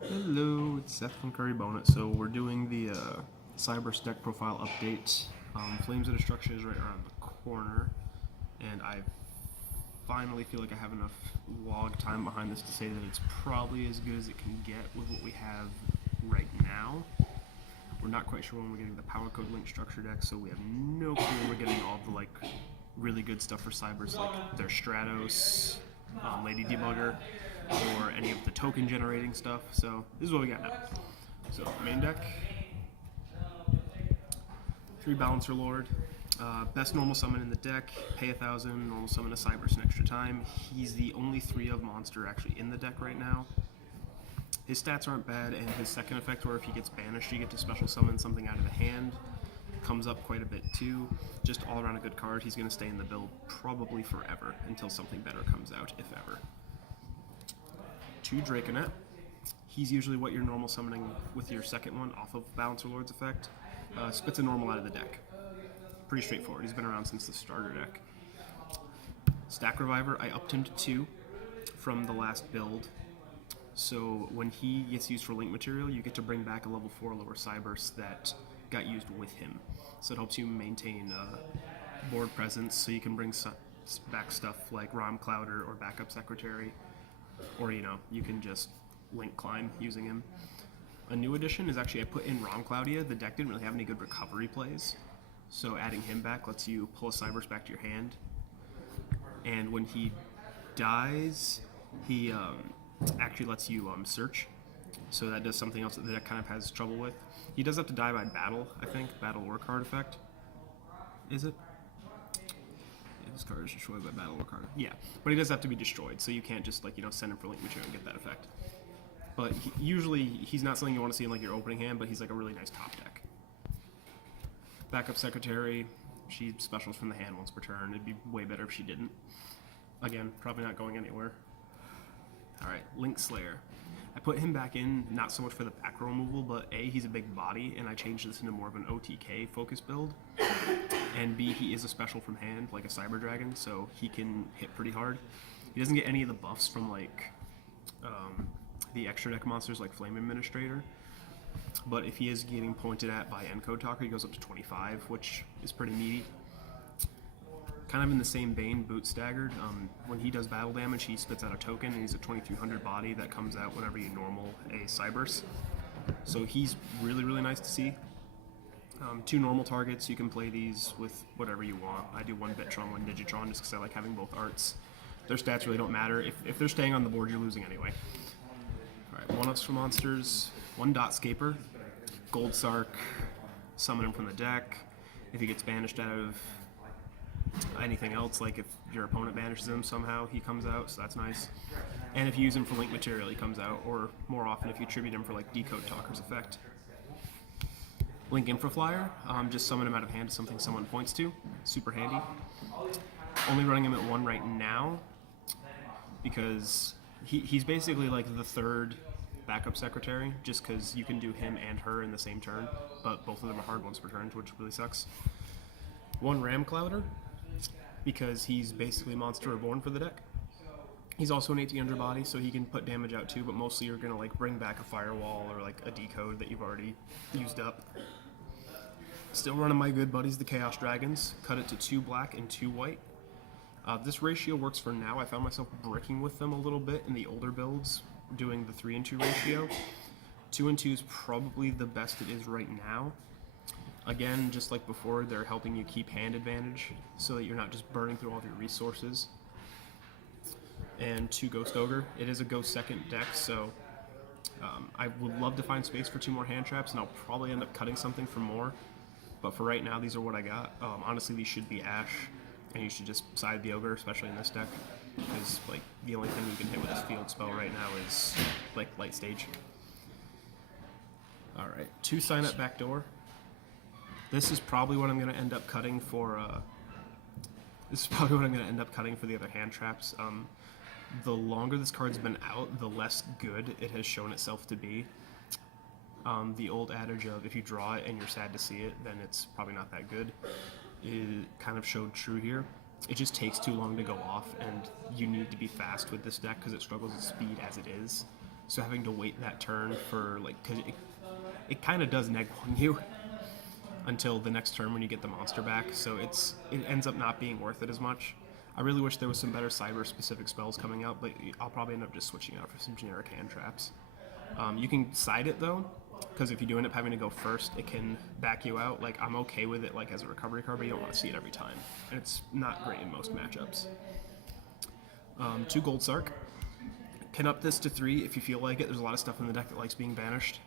Hello, it's Seth from Curry Bonnet. So we're doing the Cyberse deck profile update. Flames of Destruction is right around the corner, and I finally feel like I have enough log time behind this to say that it's probably as good as it can get with what we have right now. We're not quite sure when we're getting the Power Code Link Structure deck, so we have no clue when we're getting all the really good stuff for Cyberse, like their Stratos, Lady Debugger, or any of the token generating stuff. So this is what we got now. So main deck, 3 Balancer Lord, best normal summon in the deck, pay 1,000, normal summon a Cyberse an extra time. He's the only 3 of monster actually in the deck right now. His stats aren't bad, and his second effect, where if he gets banished, you get to special summon something out of the hand, comes up quite a bit too. Just all around a good card. He's going to stay in the build probably forever until something better comes out, if ever. 2 Draconet. He's usually what you're normal summoning with your second one off of Balancer Lord's effect. Spits a normal out of the deck. Pretty straightforward. He's been around since the starter deck. Stack Reviver, I upped him to 2 from the last build. So when he gets used for link material, you get to bring back a level 4 lower Cyberse that got used with him. So it helps you maintain board presence, so you can bring back stuff like ROM Clouder or Backup Secretary, or you can just link climb using him. A new addition is actually I put in ROM Cloudia. The deck didn't really have any good recovery plays, so adding him back lets you pull a Cyberse back to your hand. And when he dies, he actually lets you search, so that does something else that the deck kind of has trouble with. He does have to die by battle, I think. Battle or card effect. Is it? Yeah, this card is destroyed by battle or card. Yeah, but he does have to be destroyed, so you can't just send him for link material and get that effect. But usually he's not something you want to see in your opening hand, but he's a really nice top deck. Backup Secretary, she specials from the hand once per turn. It'd be way better if she didn't. Again, probably not going anywhere. Alright, Link Slayer. I put him back in, not so much for the back row removal, but A, he's a big body, and I changed this into more of an OTK focus build. And B, he is a special from hand, like a Cyber Dragon, so he can hit pretty hard. He doesn't get any of the buffs from the extra deck monsters like Flame Administrator, but if he is getting pointed at by Encode Talker, he goes up to 25, which is pretty meaty. Kind of in the same vein, Boot Staggered. When he does battle damage, he spits out a token, and he's a 2300 body that comes out whenever you normal a Cyberse. So he's really, really nice to see. 2 normal targets, you can play these with whatever you want. I do 1 Bitron, 1 Digitron, just because I like having both arts. Their stats really don't matter. If they're staying on the board, you're losing anyway. Alright, 1-ups for monsters. 1 Dotscaper. Gold Sark, summon him from the deck. If he gets banished out of anything else, like if your opponent banishes him somehow, he comes out, so that's nice. And if you use him for link material, he comes out, or more often if you tribute him for Decode Talker's effect. Link Infraflyer, just summon him out of hand to something someone points to. Super handy. Only running him at 1 right now, because he's basically the 3rd Backup Secretary, just because you can do him and her in the same turn, but both of them are hard once per turn, which really sucks. 1 Ram Clouder, because he's basically Monster Reborn for the deck. He's also an 1800 body, so he can put damage out too, but mostly you're going to bring back a Firewall or a Decode that you've already used up. Still running my good buddies, the Chaos Dragons. Cut it to 2 black and 2 white. This ratio works for now. I found myself bricking with them a little bit in the older builds, doing the 3 and 2 ratio. 2 and 2 is probably the best it is right now. Again, just like before, they're helping you keep hand advantage so that you're not just burning through all of your resources. And 2 Ghost Ogre. It is a Ghost second deck, so I would love to find space for 2 more hand traps, and I'll probably end up cutting something for more. But for right now, these are what I got. Honestly, these should be Ash, and you should just side the Ogre, especially in this deck, because the only thing you can hit with this field spell right now is Light Stage. Alright, 2 Sign Up Backdoor. This is probably what I'm going to end up cutting for. The other hand traps. The longer this card's been out, the less good it has shown itself to be. The old adage of if you draw it and you're sad to see it, then it's probably not that good, it kind of showed true here. It just takes too long to go off, and you need to be fast with this deck because it struggles with speed as it is. So having to wait that turn for, like, because it kind of does neg one you until the next turn when you get the monster back, so it ends up not being worth it as much. I really wish there was some better cyber-specific spells coming out, but I'll probably end up just switching out for some generic hand traps. You can side it, though, because if you do end up having to go first, it can back you out. Like, I'm okay with it, like, as a recovery card, but you don't want to see it every time. And it's not great in most matchups. 2 Gold Sark. Can up this to 3 if you feel like it. There's a lot of stuff in the deck that likes being banished.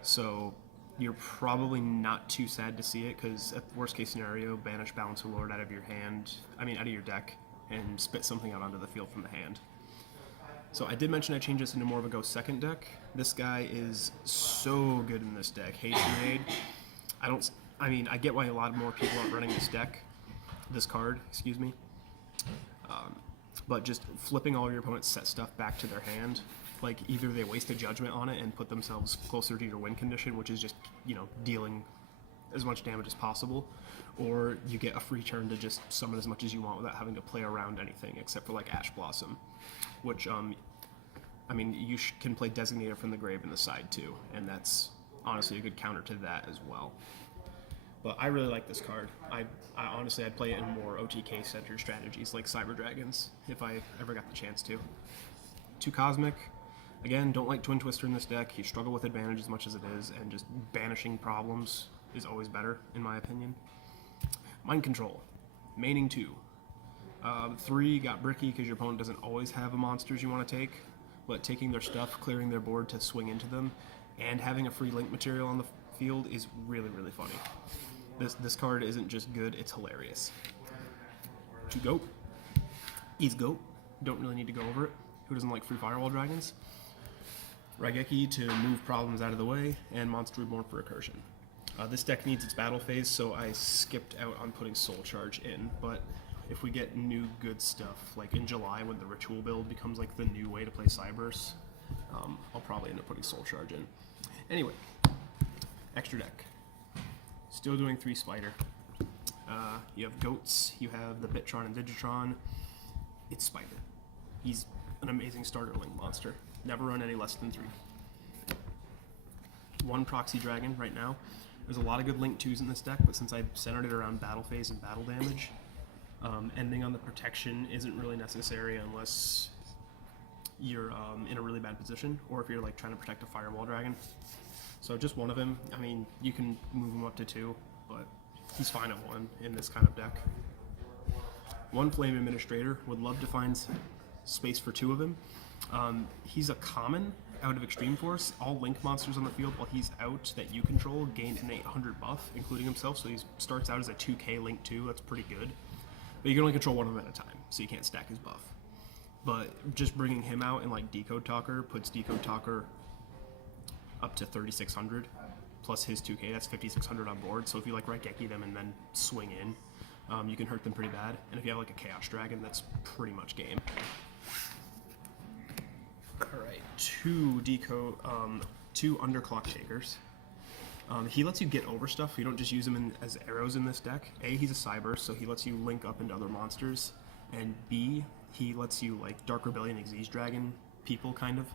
So you're probably not too sad to see it, because at worst case scenario, banish Balancer Lord out of your out of your deck, and spit something out onto the field from the hand. So I did mention I changed this into more of a go second deck. This guy is so good in this deck. Hate Grenade. I get why a lot more people aren't running this card, excuse me. But just flipping all of your opponent's set stuff back to their hand, like either they waste a judgment on it and put themselves closer to your win condition, which is just, dealing as much damage as possible, or you get a free turn to just summon as much as you want without having to play around anything except for like Ash Blossom, which you can play Designator from the grave in the side too, and that's honestly a good counter to that as well. But I really like this card. I honestly, I'd play it in more OTK-centered strategies like Cyber Dragons if I ever got the chance to. 2 Cosmic. Again, don't like Twin Twister in this deck. You struggle with advantage as much as it is, and just banishing problems is always better, in my opinion. Mind Control. Maining 2. 3 got bricky because your opponent doesn't always have monsters you want to take, but taking their stuff, clearing their board to swing into them, and having a free link material on the field is really, really funny. This card isn't just good, it's hilarious. 2 Goat. He's Goat. Don't really need to go over it. Who doesn't like free Firewall Dragons? Raigeki to move problems out of the way, and Monster Reborn for Recursion. This deck needs its battle phase, so I skipped out on putting Soul Charge in, but if we get new good stuff, like in July when the Ritual build becomes like the new way to play Cyberse, I'll probably end up putting Soul Charge in. Anyway, extra deck. Still doing 3 Spider. You have Goats, you have the Bitron and Digitron. It's Spider. He's an amazing starter link monster. Never run any less than 3. 1 Proxy Dragon right now. There's a lot of good Link 2s in this deck, but since I centered it around battle phase and battle damage, ending on the protection isn't really necessary unless you're in a really bad position, or if you're like trying to protect a Firewall Dragon. So just 1 of him. I mean, you can move him up to 2, but he's fine at 1 in this kind of deck. 1 Flame Administrator. Would love to find space for 2 of him. He's a common out of Extreme Force. All Link monsters on the field while he's out that you control gain an 800 buff, including himself, so he starts out as a 2k Link 2. That's pretty good. But you can only control 1 of them at a time, so you can't stack his buff. But just bringing him out in like Decode Talker puts Decode Talker up to 3,600, plus his 2k, that's 5,600 on board. So if you like Raigeki them and then swing in, you can hurt them pretty bad. And if you have like a Chaos Dragon, that's pretty much game. Alright, 2 Underclock Takers. He lets you get over stuff. You don't just use him as arrows in this deck. A, he's a Cyber, so he lets you link up into other monsters. And B, he lets you like Dark Rebellion, Xyz Dragon people kind of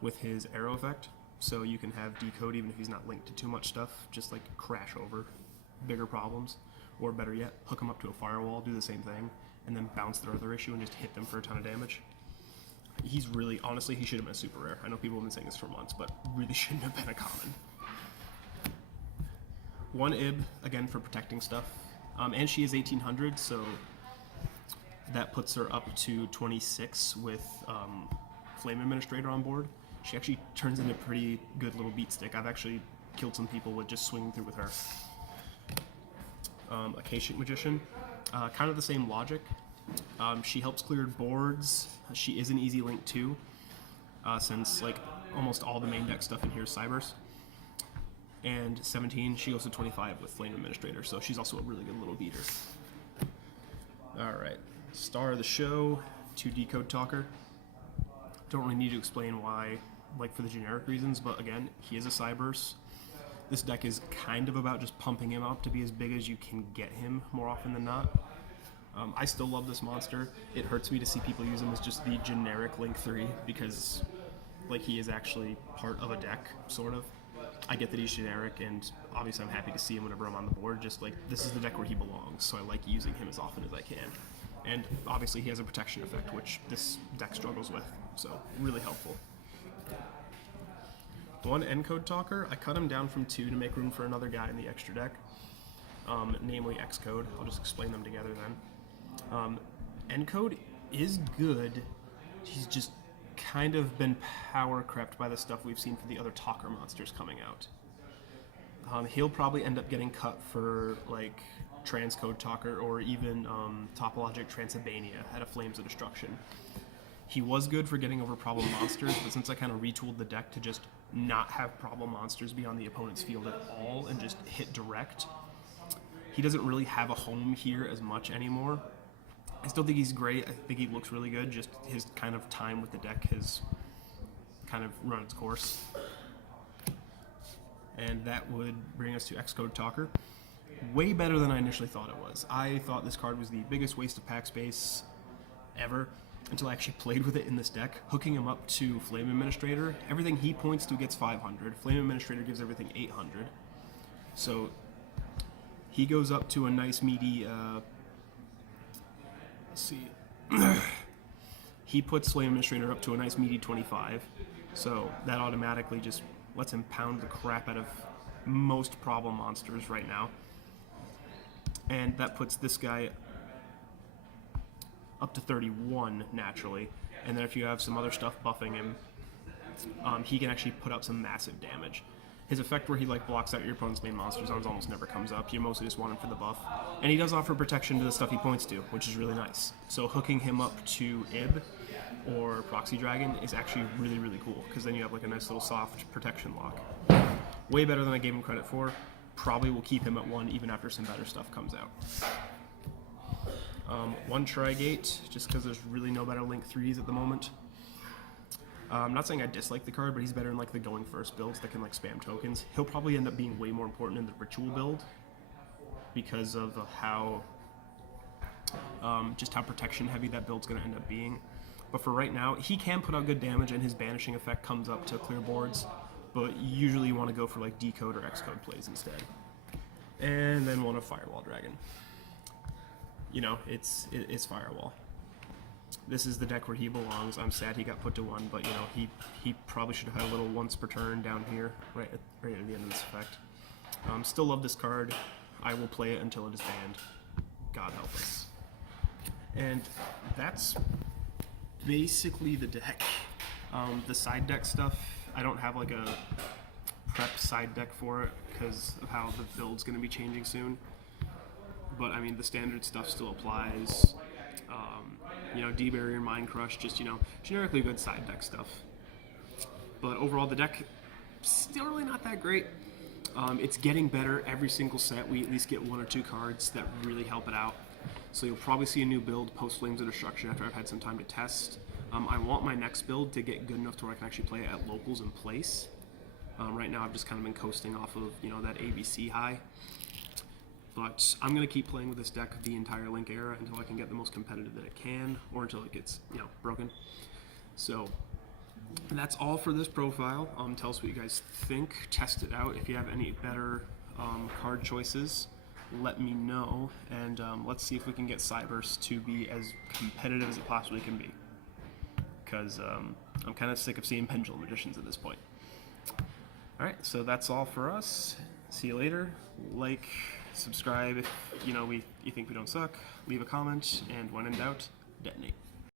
with his arrow effect. So you can have Decode even if he's not linked to too much stuff, just like crash over bigger problems. Or better yet, hook him up to a Firewall, do the same thing, and then bounce their other issue and just hit them for a ton of damage. He's really, honestly, he should have been a super rare. I know people have been saying this for months, but really shouldn't have been a common. 1 Ib, again, for protecting stuff. And she is 1800, so that puts her up to 26 with Flame Administrator on board. She actually turns into a pretty good little beat stick. I've actually killed some people with just swinging through with her. Akashic Magician, kind of the same logic. She helps clear boards. She is an easy link too, since like almost all the main deck stuff in here is Cyberse. And 17, she goes to 25 with Flame Administrator, so she's also a really good little beater. Alright, star of the show, 2 Decode Talker. Don't really need to explain why, like for the generic reasons, but again, he is a Cyberse. This deck is kind of about just pumping him up to be as big as you can get him more often than not. I still love this monster. It hurts me to see people use him as just the generic Link 3 because like he is actually part of a deck, sort of. I get that he's generic, and obviously I'm happy to see him whenever I'm on the board. Just like, this is the deck where he belongs, so I like using him as often as I can. And obviously he has a protection effect, which this deck struggles with, so really helpful. One Encode Talker, I cut him down from 2 to make room for another guy in the extra deck, namely Xcode. I'll just explain them together then. Encode is good, he's just kind of been power crept by the stuff we've seen for the other Talker monsters coming out. He'll probably end up getting cut for like Transcode Talker or even Topologic Transylvania out of Flames of Destruction. He was good for getting over problem monsters, but since I kind of retooled the deck to just not have problem monsters be on the opponent's field at all and just hit direct, he doesn't really have a home here as much anymore. I still think he's great. I think he looks really good. Just his kind of time with the deck has kind of run its course. And that would bring us to Xcode Talker. Way better than I initially thought it was. I thought this card was the biggest waste of pack space ever until I actually played with it in this deck. Hooking him up to Flame Administrator, everything he points to gets 500. Flame Administrator gives everything 800. So he goes up to a nice meaty... let's see. He puts Flame Administrator up to a nice meaty 25. So that automatically just lets him pound the crap out of most problem monsters right now. And that puts this guy up to 31 naturally. And then if you have some other stuff buffing him, he can actually put up some massive damage. His effect where he like blocks out your opponent's main monster zones almost never comes up. You mostly just want him for the buff. And he does offer protection to the stuff he points to, which is really nice. So hooking him up to Ib or Proxy Dragon is actually really, really cool, because then you have like a nice little soft protection lock. Way better than I gave him credit for. Probably will keep him at 1 even after some better stuff comes out. One Trigate, just because there's really no better Link 3s at the moment. I'm not saying I dislike the card, but he's better in like the going first builds that can like spam tokens. He'll probably end up being way more important in the ritual build because of how just how protection heavy that build's going to end up being. But for right now, he can put out good damage, and his banishing effect comes up to clear boards. But usually you want to go for like Decode or Xcode plays instead. And then one of Firewall Dragon. You know, it's Firewall. This is the deck where he belongs. I'm sad he got put to 1, but you know, he probably should have had a little once per turn down here, right at the end of this effect. Still love this card. I will play it until it is banned. God help us. And that's basically the deck. The side deck stuff, I don't have like a prep side deck for it because of how the build's going to be changing soon. But I mean, the standard stuff still applies. You know, D-Barrier, Mind Crush, just, you know, generically good side deck stuff. But overall, the deck, still really not that great. It's getting better every single set. We at least get 1 or 2 cards that really help it out. So you'll probably see a new build post Flames of Destruction after I've had some time to test. I want my next build to get good enough to where I can actually play it at locals in place. Right now I've just kind of been coasting off of, you know, that ABC high. But I'm going to keep playing with this deck the entire Link era until I can get the most competitive that it can, or until it gets, you know, broken. So that's all for this profile. Tell us what you guys think. Test it out. If you have any better card choices, let me know. And let's see if we can get Cyberse to be as competitive as it possibly can be. Because I'm kind of sick of seeing Pendulum Editions at this point. Alright, so that's all for us. See you later. Like, subscribe if you think we don't suck. Leave a comment, and when in doubt, detonate.